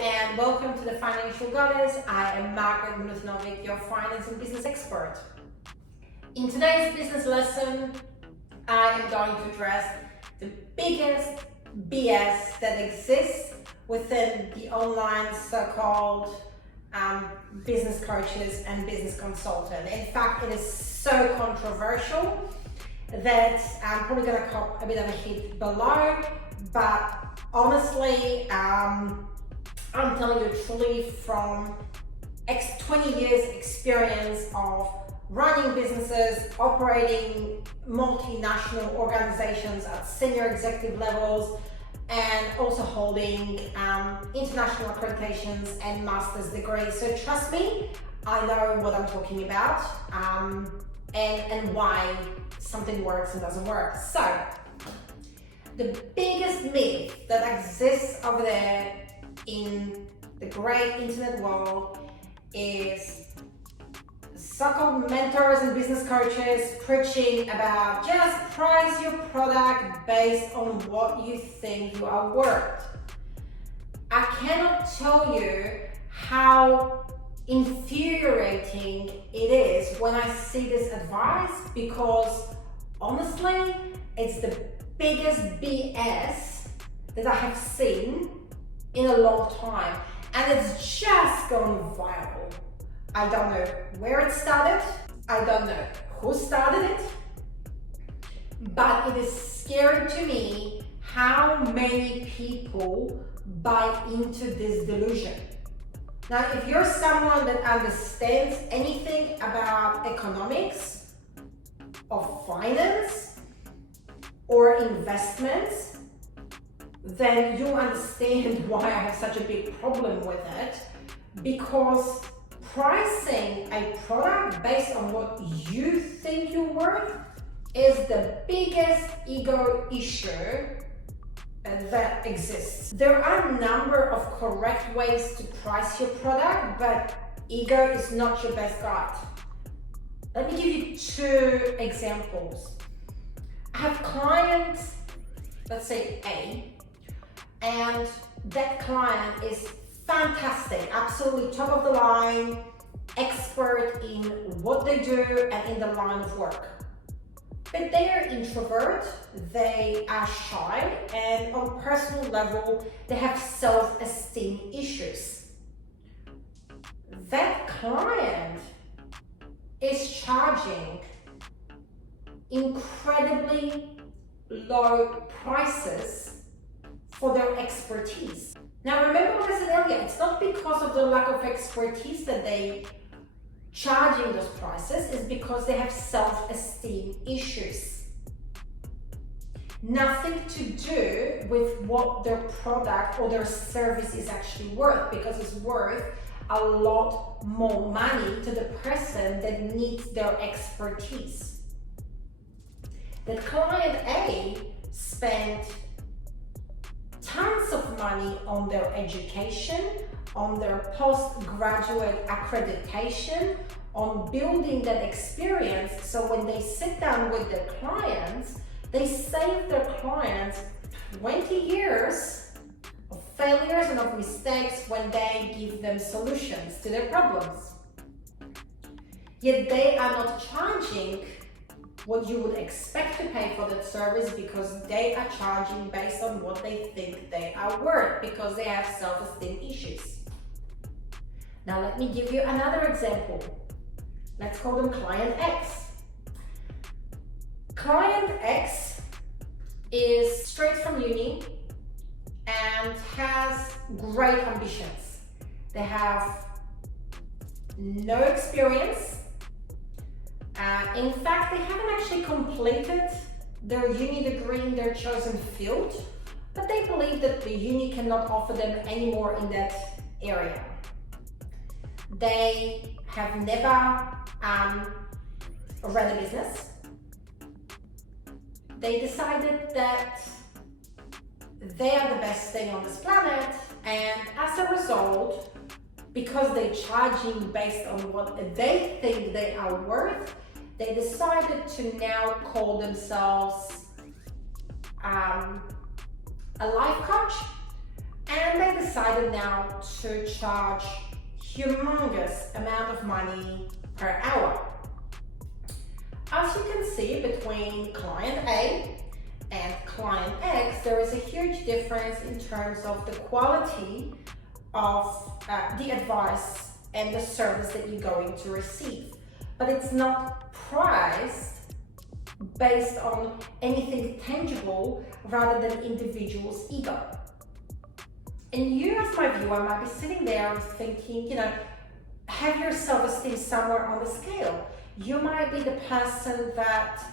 and welcome to the Financial Goddess. I am Margaret Milutinovic, your finance and business expert. In today's business lesson, I am going to address the biggest BS that exists within the online so-called business coaches and business consultants. In fact, it is so controversial that I'm probably going to cop a bit of a hit below, but honestly, I'm telling you truly from 20 years experience of running businesses, operating multinational organizations at senior executive levels, and also holding international accreditations and master's degrees. So trust me, I know what I'm talking about and why something works and doesn't work. So the biggest myth that exists over there in the great internet world is so-called mentors and business coaches preaching about just price your product based on what you think you are worth. I cannot tell you how infuriating it is when I see this advice, because honestly, it's the biggest BS that I have seen in a long time, and it's just gone viral. I don't know where it started, I don't know who started it, but it is scary to me how many people buy into this delusion. Now, if you're someone that understands anything about economics or finance or investments, then you understand why I have such a big problem with it, because pricing a product based on what you think you're worth is the biggest ego issue that exists. There are a number of correct ways to price your product, but ego is not your best guide. Let me give you two examples. I have clients, let's say A, and that client is fantastic, absolutely top of the line, expert in what they do and in the line of work. But they are introvert, they are shy, and on a personal level, they have self-esteem issues. That client is charging incredibly low prices for their expertise. Now remember what I said earlier, it's not because of the lack of expertise that they charging those prices, is because they have self-esteem issues. Nothing to do with what their product or their service is actually worth, because it's worth a lot more money to the person that needs their expertise. The client A spent tons of money on their education, on their postgraduate accreditation, on building that experience, so when they sit down with their clients, they save their clients 20 years of failures and of mistakes when they give them solutions to their problems. Yet they are not charging what you would expect to pay for that service, because they are charging based on what they think they are worth, because they have self-esteem issues. Now let me give you another example. Let's call them Client X. Client X is straight from uni and has great ambitions. They have no experience. In fact, they haven't actually completed their uni degree in their chosen field, but they believe that the uni cannot offer them any more in that area. They have never run a business. They decided that they are the best thing on this planet, and as a result, because they're charging based on what they think they are worth, they decided to now call themselves a life coach, And they decided now to charge humongous amount of money per hour. As you can see, between client A and client X, there is a huge difference in terms of the quality of the advice and the service that you're going to receive. But it's not priced based on anything tangible rather than individual's ego. And you as my viewer might be sitting there thinking, have your self-esteem somewhere on the scale. You might be the person that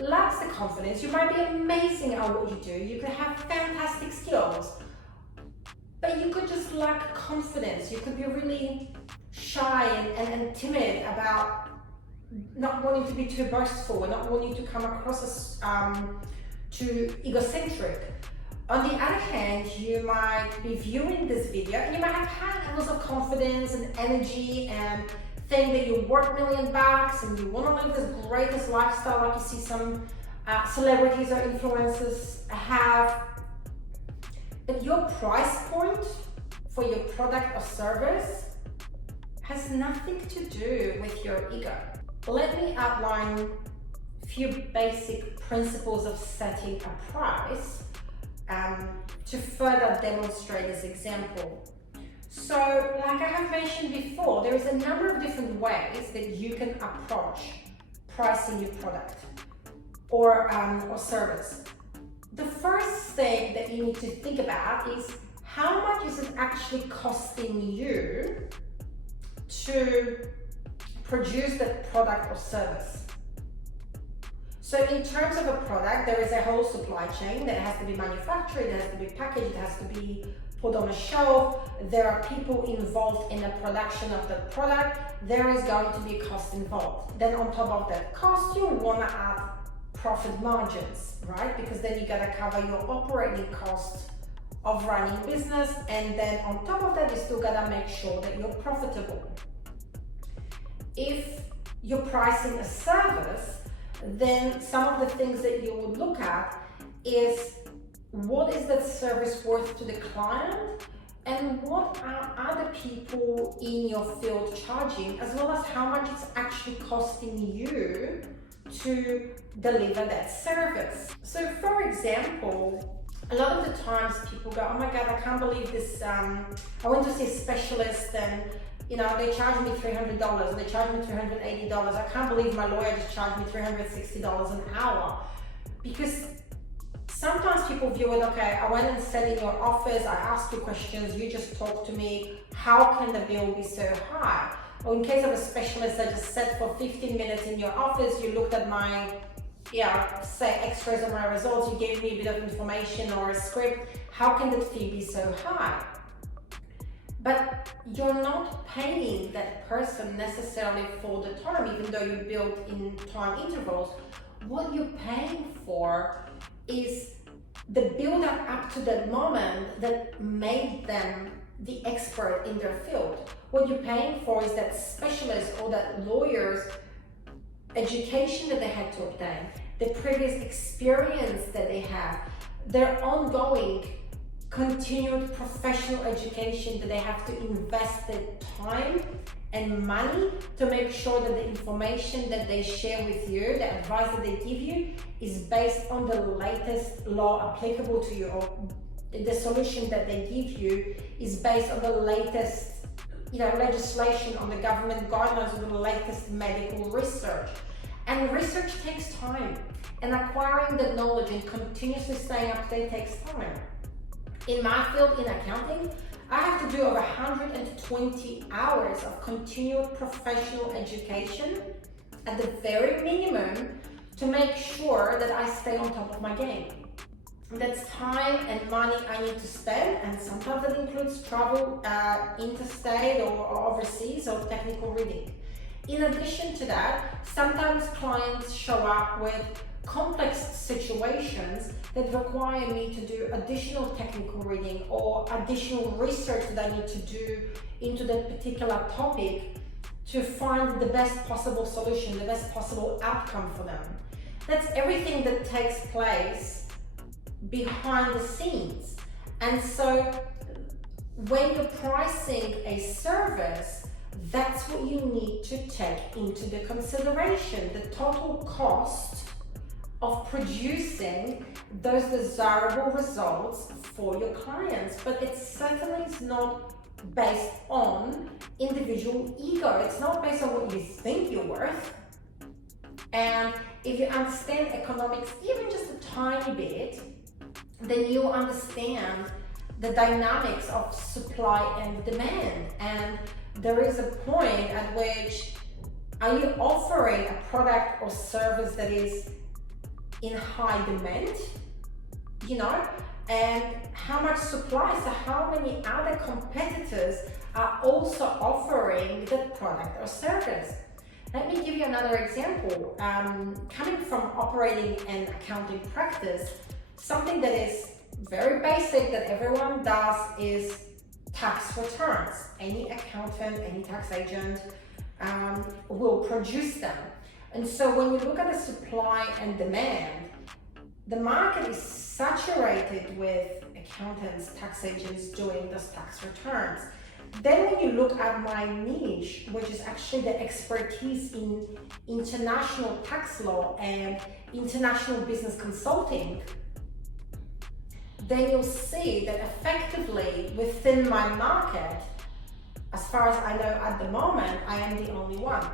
lacks the confidence. You might be amazing at what you do. You could have fantastic skills, but you could just lack confidence. You could be really shy and timid about not wanting to be too boastful and not wanting to come across as too egocentric. On the other hand, you might be viewing this video and you might have had lots of confidence and energy and think that you're worth $1 million and you want to live this greatest lifestyle like you see some celebrities or influencers have. But your price point for your product or service has nothing to do with your ego. Let me outline a few basic principles of setting a price to further demonstrate this example. So, like I have mentioned before, there is a number of different ways that you can approach pricing your product or service. The first thing that you need to think about is how much is it actually costing you to produce that product or service. So in terms of a product, there is a whole supply chain that has to be manufactured, it has to be packaged, it has to be put on a shelf. There are people involved in the production of the product. There is going to be a cost involved. Then on top of that cost, you want to add profit margins, right? Because then you got to cover your operating costs of running business. And then on top of that, you still got to make sure that you're profitable. If you're pricing a service, then some of the things that you would look at is what is that service worth to the client and what are other people in your field charging, as well as how much it's actually costing you to deliver that service. So for example, a lot of the times people go, oh my God, I can't believe this, I went to see a specialist and they charged me $300 and they charged me $380. I can't believe my lawyer just charged me $360 an hour. Because sometimes people view it, okay, I went and sat in your office, I asked you questions, you just talked to me, how can the bill be so high? Or in case of a specialist, I just sat for 15 minutes in your office, you looked at my, say x-rays of my results, you gave me a bit of information or a script, how can the fee be so high? But you're not paying that person necessarily for the time, even though you build in time intervals. What you're paying for is the build up to that moment that made them the expert in their field. What you're paying for is that specialist or that lawyer's education that they had to obtain, the previous experience that they have, their ongoing continued professional education that they have to invest their time and money to make sure that the information that they share with you, the advice that they give you, is based on the latest law applicable to you, or the solution that they give you is based on the latest legislation, on the government guidelines, or the latest medical research. And research takes time, and acquiring the knowledge and continuously staying up to date takes time. In my field, in accounting, I have to do over 120 hours of continual professional education at the very minimum to make sure that I stay on top of my game. That's time and money I need to spend, and sometimes that includes travel interstate or overseas or technical reading. In addition to that, sometimes clients show up with complex situations that require me to do additional technical reading or additional research that I need to do into that particular topic to find the best possible solution, the best possible outcome for them. That's everything that takes place behind the scenes. And so when you're pricing a service, that's what you need to take into the consideration, the total cost of producing those desirable results for your clients. But it certainly is not based on individual ego. It's not based on what you think you're worth. And if you understand economics even just a tiny bit, then you'll understand the dynamics of supply and demand. And there is a point at which, are you offering a product or service that is in high demand, and how much supply, so how many other competitors are also offering that product or service. Let me give you another example. Coming from operating an accounting practice, something that is very basic that everyone does is tax returns. Any accountant, any tax agent will produce them. And so when you look at the supply and demand, the market is saturated with accountants, tax agents doing those tax returns. Then when you look at my niche, which is actually the expertise in international tax law and international business consulting, then you'll see that effectively within my market, as far as I know at the moment, I am the only one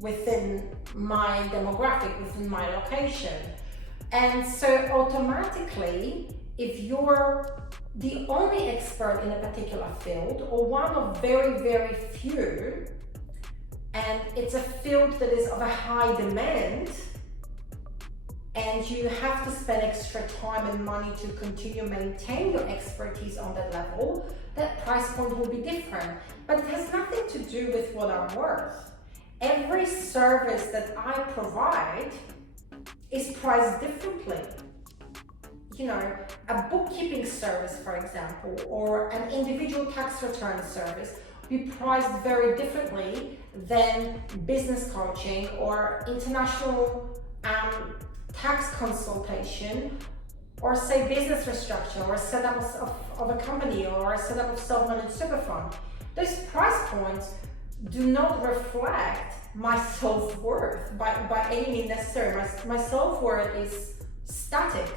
within my demographic, within my location. And so automatically, if you're the only expert in a particular field or one of very, very few, and it's a field that is of a high demand, and you have to spend extra time and money to continue maintain your expertise on that level, that price point will be different. But it has nothing to do with what I'm worth. Every service that I provide is priced differently. A bookkeeping service, for example, or an individual tax return service will be priced very differently than business coaching or international tax consultation, or say business restructure, or setup of a company, or a setup of self-managed super fund. Those price points do not reflect my self-worth by any means necessary. My self-worth is static.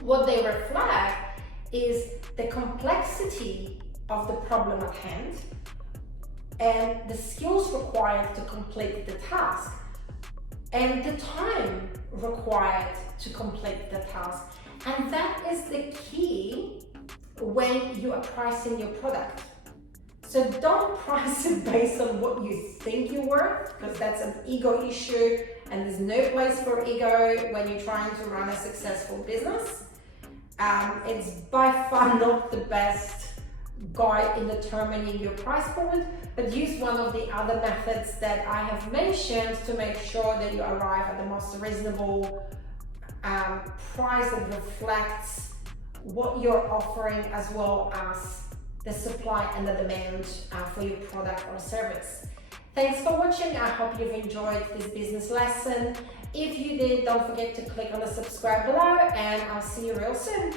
What they reflect is the complexity of the problem at hand and the skills required to complete the task and the time required to complete the task. And that is the key when you are pricing your product. So don't price it based on what you think you're worth, because that's an ego issue, and there's no place for ego when you're trying to run a successful business. It's by far not the best guide in determining your price point, but use one of the other methods that I have mentioned to make sure that you arrive at the most reasonable price that reflects what you're offering, as well as the supply and the demand for your product or service. Thanks for watching. I hope you've enjoyed this business lesson. If you did, don't forget to click on the subscribe below, and I'll see you real soon.